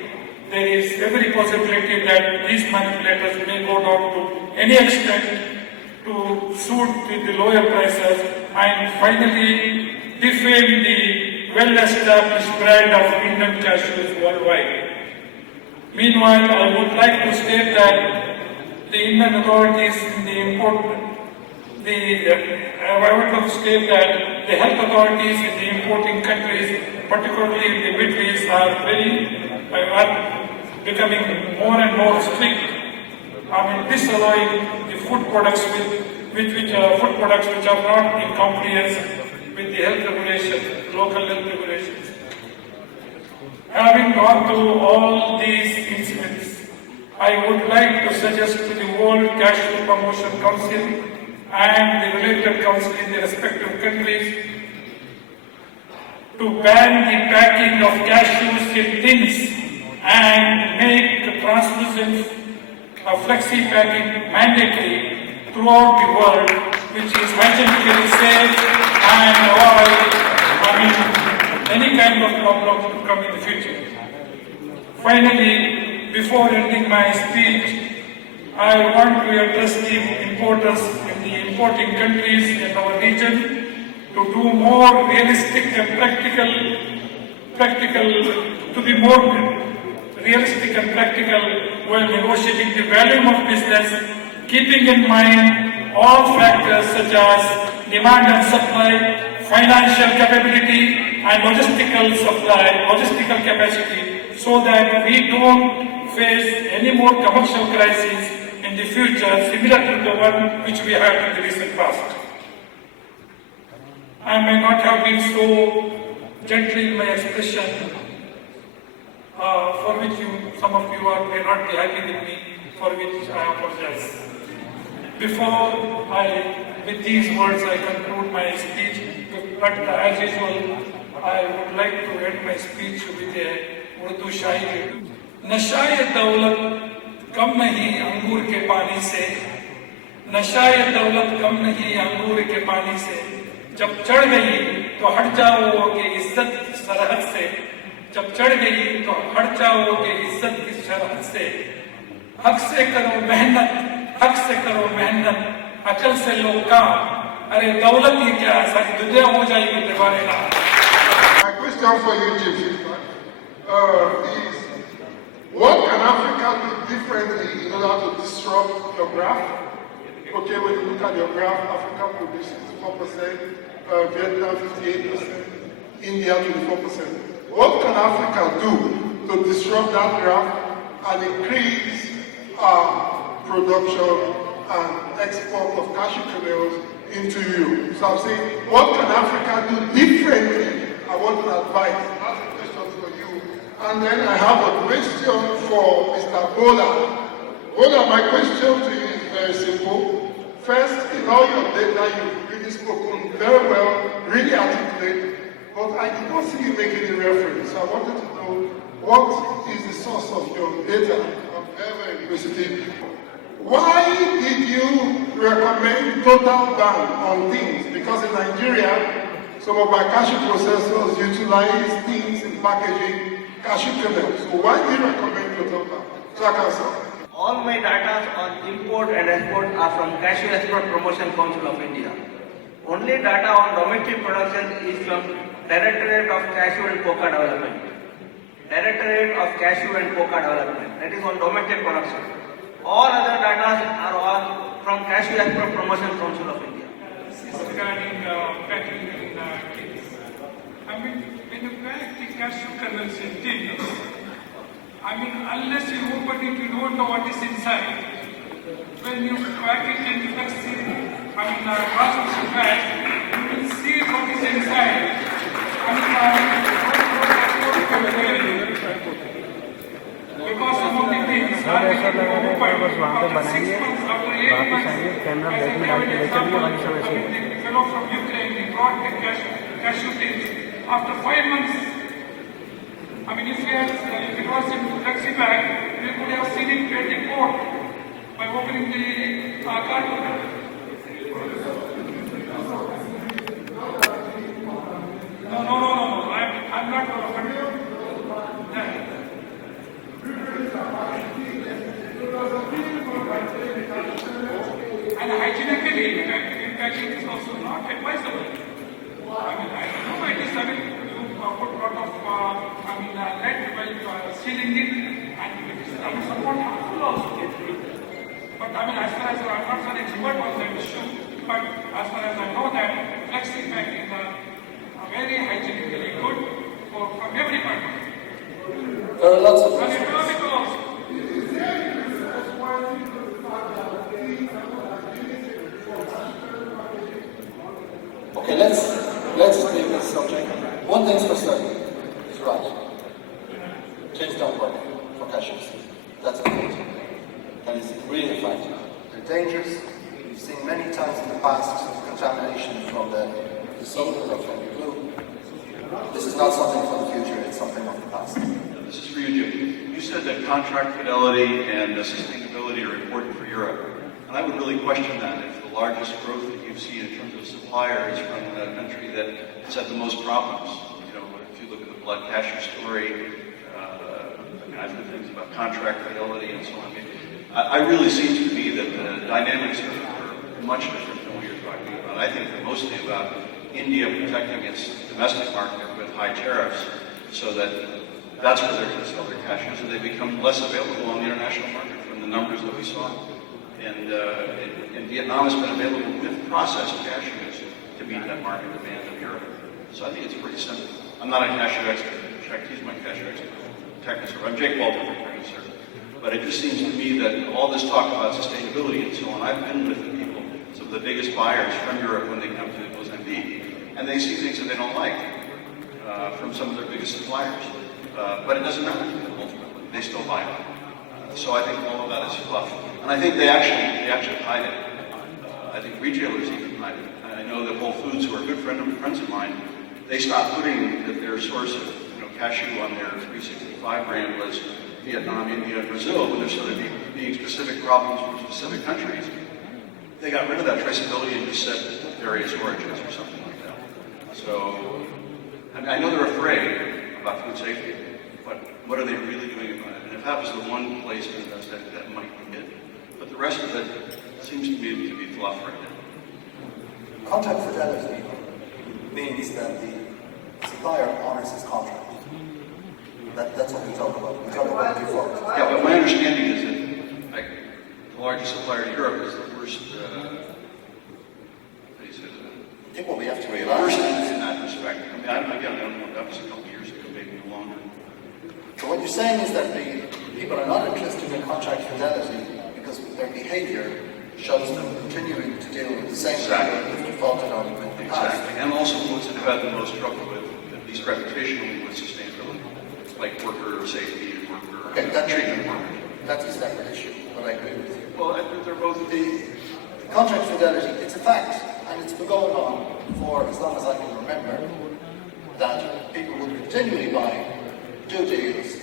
there is every possibility that these manipulators may go down to any extent to suit the lower prices and finally defame the well-established brand of Indian cashews worldwide. Meanwhile, I would like to state that the Indian authorities in the health authorities in the importing countries, particularly in the Middle East, are becoming more and more strict. Disallowing the food products which are not in compliance with the health regulations, local health regulations. Having gone through all these incidents, I would like to suggest to the World Cashew Promotion Council and the related council in the respective countries to ban the packing of cashews in tins and make the translucent flexi packing mandatory throughout the world, which is hygienically safe and avoid any kind of problem to come in the future. Finally, before ending my speech, I want to address the importance in the importing countries in our region to do more realistic and practical while negotiating the volume of business, keeping in mind all factors such as demand and supply, financial capability and logistical capacity, so that we don't face any more commercial crises in the future similar to the one which we had in the recent past. I may not have been so gentle in my expression, for which some of you may not be happy with me, for which I apologize. With these words I conclude my speech, but as usual, I would like to end my speech with a Urdu shairi. Nashaye dawlat kam nahi angur ke pani se, nashaye dawlat kam nahi angur ke pani se, जब चढ़ गई तो हट जाओगे इज्जत की सरहद से, जब चढ़ गई तो हट जाओगे इज्जत की सरहद से, हक से करो मेहनत, अकल से लो काम, अरे दौलत ही क्या सारी दुनिया हो जाएगी दीवाने ना. My question for you, Chief, is what can Africa do differently in order to disrupt your graph? Okay, when you look at your graph, Africa produces 4%, Vietnam 58%, India 24%. What can Africa do to disrupt that graph and increase production and export of cashew kernels into Europe? So I'm saying, what can Africa do differently? I want an advice. That's a question for you. And then I have a question for Mr. Bola. Bola, my question to you is very simple. First, in all your data, you've really spoken very well, really articulate, but I did not see you make any reference. So I wanted to know, what is the source of your data? I'm very interested. Why did you recommend total ban on things? Because in Nigeria, some of our cashew processors utilize things in packaging cashew kernels. So why do you recommend total ban? So I can say. All my data on import and export are from Cashew Export Promotion Council of India. Only data on domestic production is from Directorate of Cashew and Cocoa Development. Directorate of Cashew and Cocoa Development. That is on domestic production. All other data are all from Cashew Export Promotion Council of India. This is regarding packing in tins. When you pack the cashew kernels in tins, I mean, unless you open it, you don't know what is inside. When you pack it in flexi, translucent bag, you will see what is inside. Because some of the things are open. After 6 months, after 8 months, as I gave an example, the fellow from Ukraine, he brought the cashew things. After 5 months, if it was in flexi bag, we could have seen it at the port by opening the carton. No. I'm not going to And hygienically, packing is also not advisable. I know it is, you put lot of, lead while sealing it, and it is somewhat harmful also. But as far as I'm not an expert on that issue, but as far as I know that flexi packing are very hygienically good from every point of view. There are lots of And reasons. economical also. Okay, let's leave this subject. One thing's for certain, is right. Things don't work for cashews. That's a fact. That is really a fact. They're dangerous. We've seen many times in the past contamination from the sulfur or from the glue. This is not something for the future, it's something of the past. This is for you, Jim. You said that contract fidelity and sustainability are important for Europe. And I would really question that if the largest growth that you've seen in terms of suppliers from the country that has had the most problems. If you look at the blood cashew story, I've heard things about contract fidelity and so on. I really seem to me that the dynamics are much different than what you're talking about. I think they're mostly about India protecting its domestic market with high tariffs so that that's where they're going to sell their cashews, and they become less available on the international market from the numbers that we saw. And Vietnam has been available with processed cashews to meet that market demand of Europe. So I think it's pretty simple. I'm not a cashew expert. Check, he's my cashew expert. Technical. I'm Jake Walter from Producer. But it just seems to me that all this talk about sustainability and so on, I've been with the people, some of the biggest buyers from Europe when they come to Mozambique, and they see things that they don't like from some of their biggest suppliers. But it doesn't matter to them ultimately. They still buy it. So I think all of that is fluff. And I think they actually hide it. I think retailers even hide it. I know that Whole Foods, who are good friends of mine, they stopped putting that their source of cashew on their 365 brand was Vietnam, India, and Brazil, when there's sort of being specific problems from specific countries. They got rid of that traceability and just said various origins or something like that. So I know they're afraid about food safety, but what are they really doing about it? And if that was the one place that might be it. But the rest of it seems to me to be fluff right now. Contract fidelity means that the supplier honors his contract. That's what we talk about. We talk about default. Yeah, but my understanding is that the largest supplier in Europe is the worst. I think what we have to realize worst in that respect. I don't know. That was a couple years ago, maybe longer. So what you're saying is that the people are not interested in contract fidelity because their behaviour shows them continuing to deal with the same people who've defaulted on them in the past. Exactly, and also ones that have had the most trouble with, at least reputationally, with sustainability, like worker safety and worker treatment workers. That's a separate issue, but I agree with you. Well, they're both. The contract fidelity, it's a fact, and it's been going on for as long as I can remember, that people would continually buy, do deals.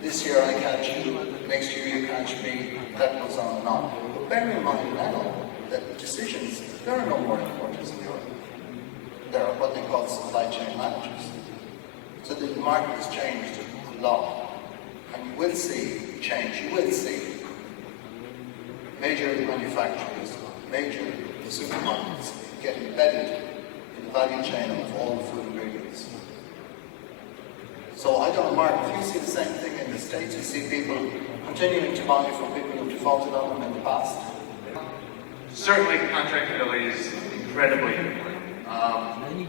This year I catch you, next year you catch me, that goes on and on. But bear in mind now that decisions, there are no more importers in Europe. There are what they call supply chain managers. So the market has changed a lot. And you will see change, you will see major manufacturers, major supermarkets get embedded in the value chain of all the food ingredients. So I don't know, Mark, if you see the same thing in the States, you see people continuing to buy from people who defaulted on them in the past? Certainly, contract fidelity is incredibly important.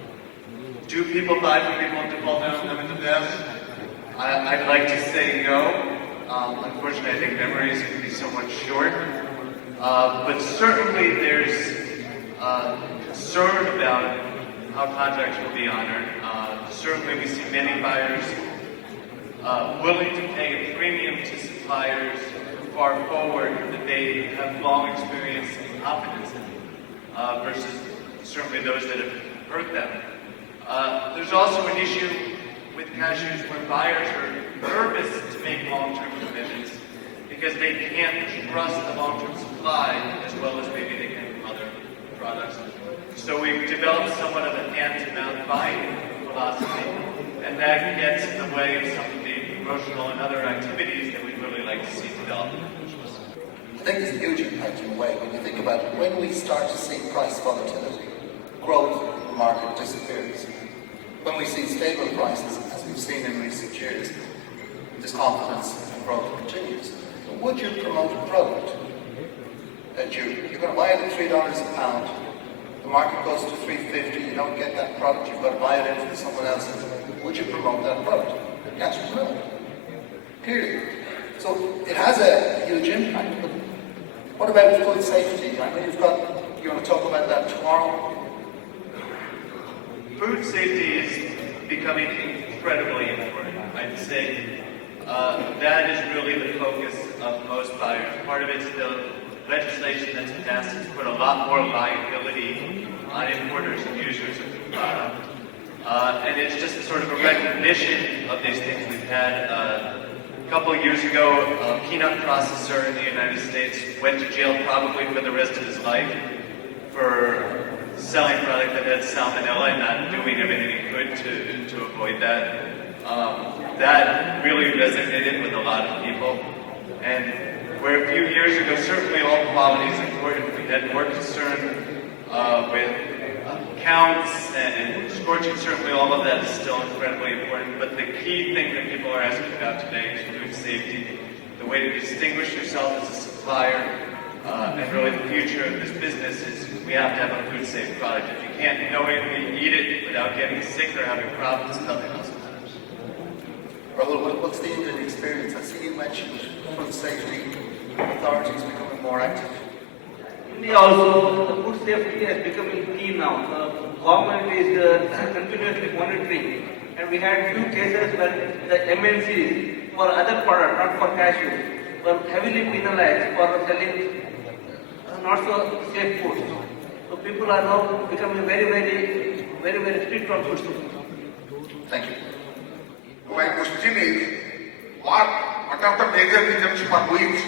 Do people buy from people who defaulted on them in the past? I'd like to say no, Unfortunately, I think memories can be somewhat short. But certainly there's concern about how contracts will be honored. Certainly we see many buyers willing to pay a premium to suppliers who far forward that they have long experience and confidence in, versus certainly those that have hurt them. There's also an issue with cashews where buyers are nervous to make long-term commitments because they can't trust the long-term supply as well as maybe they can from other products. So we've developed somewhat of a hand-to-mouth buying philosophy, and that gets in the way of some of the promotional and other activities that we'd really like to see developed. I think there's a huge impact in a way when you think about it. When we start to see price volatility, growth in the market disappears. When we see stable prices, as we've seen in recent years, this confidence and growth continues. But would you promote a product that you're going to buy it at $3 a pound, the market goes to $3.50, you don't get that product, you've got to buy it in from someone else. Would you promote that product? The answer is no. Period. So it has a huge impact. But what about food safety? I know you want to talk about that tomorrow. Food safety is becoming incredibly important. I'd say that is really the focus of most buyers. Part of it's the legislation that's passed has put a lot more liability on importers and users of the product. And it's just sort of a recognition of these things. We've had a couple of years ago, a peanut processor in the United States went to jail probably for the rest of his life for selling product that had salmonella and not doing everything he could to avoid that. That really resonated with a lot of people. And where a few years ago, certainly all quality is important. We had more concern with counts and scorching. Certainly all of that is still incredibly important. But the key thing that people are asking about today is food safety. The way to distinguish yourself as a supplier and really the future of this business is we have to have a food safe product. If you can't knowingly eat it without getting sick or having problems, nothing else matters. Rahul, what's the Indian experience? I see you mentioned food safety authorities becoming more active. India also, the food safety has become key now. The government is continuously monitoring, and we had few cases where the MNCs for other products, not for cashew, were heavily penalized for selling not so safe foods. So people are now becoming very strict on food safety. Thank you. My question is, what are the major reasons for which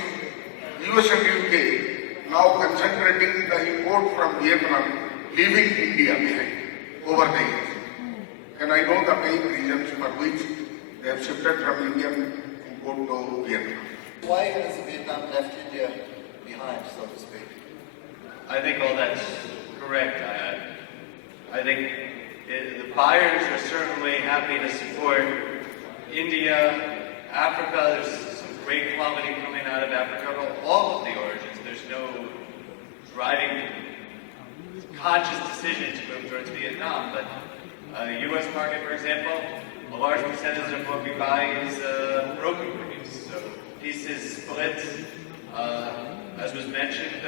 US and UK now concentrating the import from Vietnam, leaving India behind over the years? And I know the main reasons for which they have shifted from Indian import to Vietnam. Why has Vietnam left India behind, so to speak? I think all that's correct. I think the buyers are certainly happy to support India, Africa. There's some great quality coming out of Africa, all of the origins. There's no driving conscious decision to move towards Vietnam, but the U.S. market, for example, a large percentage of what we buy is broken produce. So pieces, splits. As was mentioned,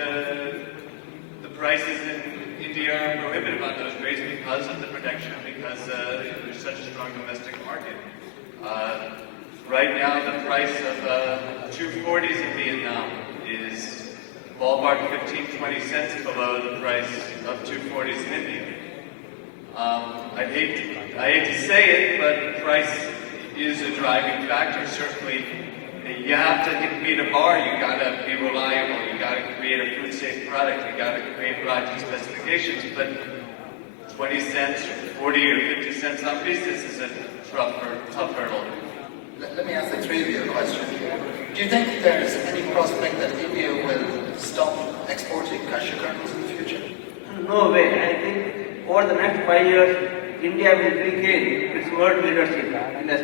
the prices in India are prohibitive on those grades because of the protection, because there's such a strong domestic market. Right now, the price of 240s in Vietnam is ballpark 15-20 cents below the price of 240s in India. I hate to say it, but price is a driving factor. Certainly, you have to meet a bar. You gotta be reliable. You gotta create a food safe product. You gotta create project specifications. But 20 cents, or 40 or 50 cents on pieces is a tough hurdle. Let me ask the three of you a question. Do you think there's any prospect that India will stop exporting cashew kernels in the future? No way. I think over the next 5 years, India will regain its world leadership in this.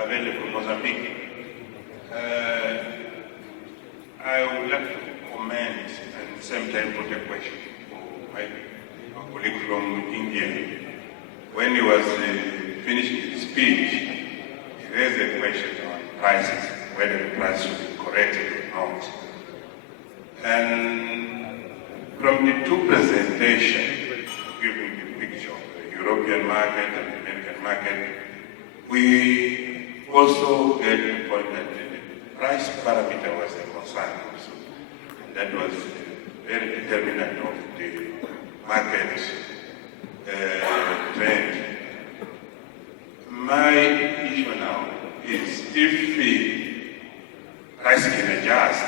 From Mozambique. I would like to comment and at the same time put a question for my colleague from India. When he was finished his speech, he raised a question on prices, whether the price should be corrected or not. And from the two presentations, giving the picture of the European market and the American market, we also get the point that the price parameter was a concern also. And that was very determinant of the market trend. My issue now is if the price can adjust,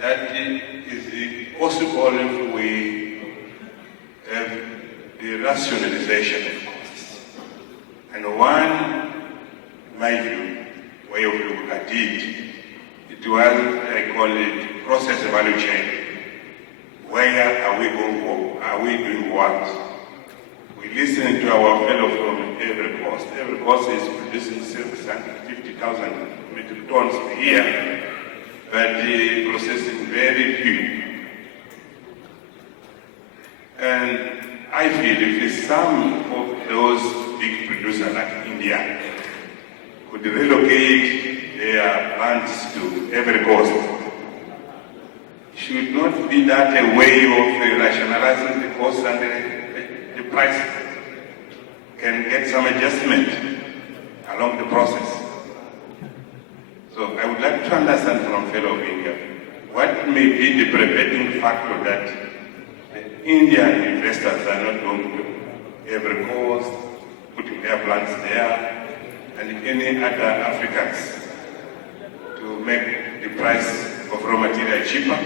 that is possible if we have the rationalization of costs. And one, my view, way of looking at it was, I call it process value chain. Where are we going? Are we doing what? We listen to our fellow from every coast. Every coast is producing 750,000 metric tons per year, but processing very few. And I feel if some of those big producers like India could relocate their plants to every coast, should not be that a way of rationalizing the cost and the price can get some adjustment along the process. So I would like to understand from fellow India, what may be the preventing factor that the Indian investors are not going to every coast, putting their plants there, and any other Africans to make the price of raw material cheaper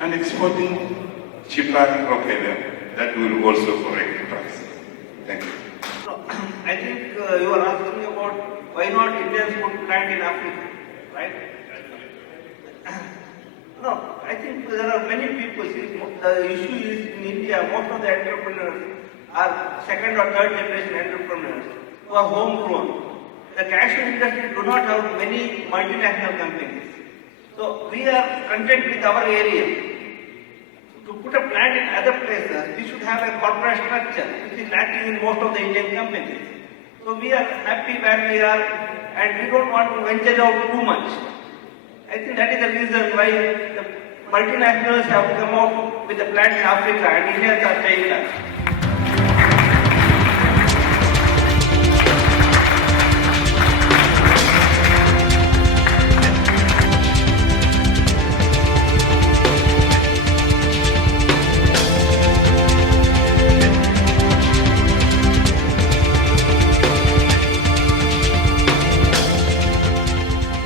and exporting cheaper locally. That will also correct the price. Thank you. No, I think you are asking about why not Indians put plant in Africa, right? No, I think there are many people. See, the issue is in India, most of the entrepreneurs are second or third generation entrepreneurs who are homegrown. The cashew industry do not have many multinational companies. So we are content with our area. To put a plant in other places, we should have a corporate structure, which is lacking in most of the Indian companies. So we are happy where we are, and we don't want to venture out too much. I think that is the reason why the multinationals have come out with a plant in Africa, and Indians are staying there.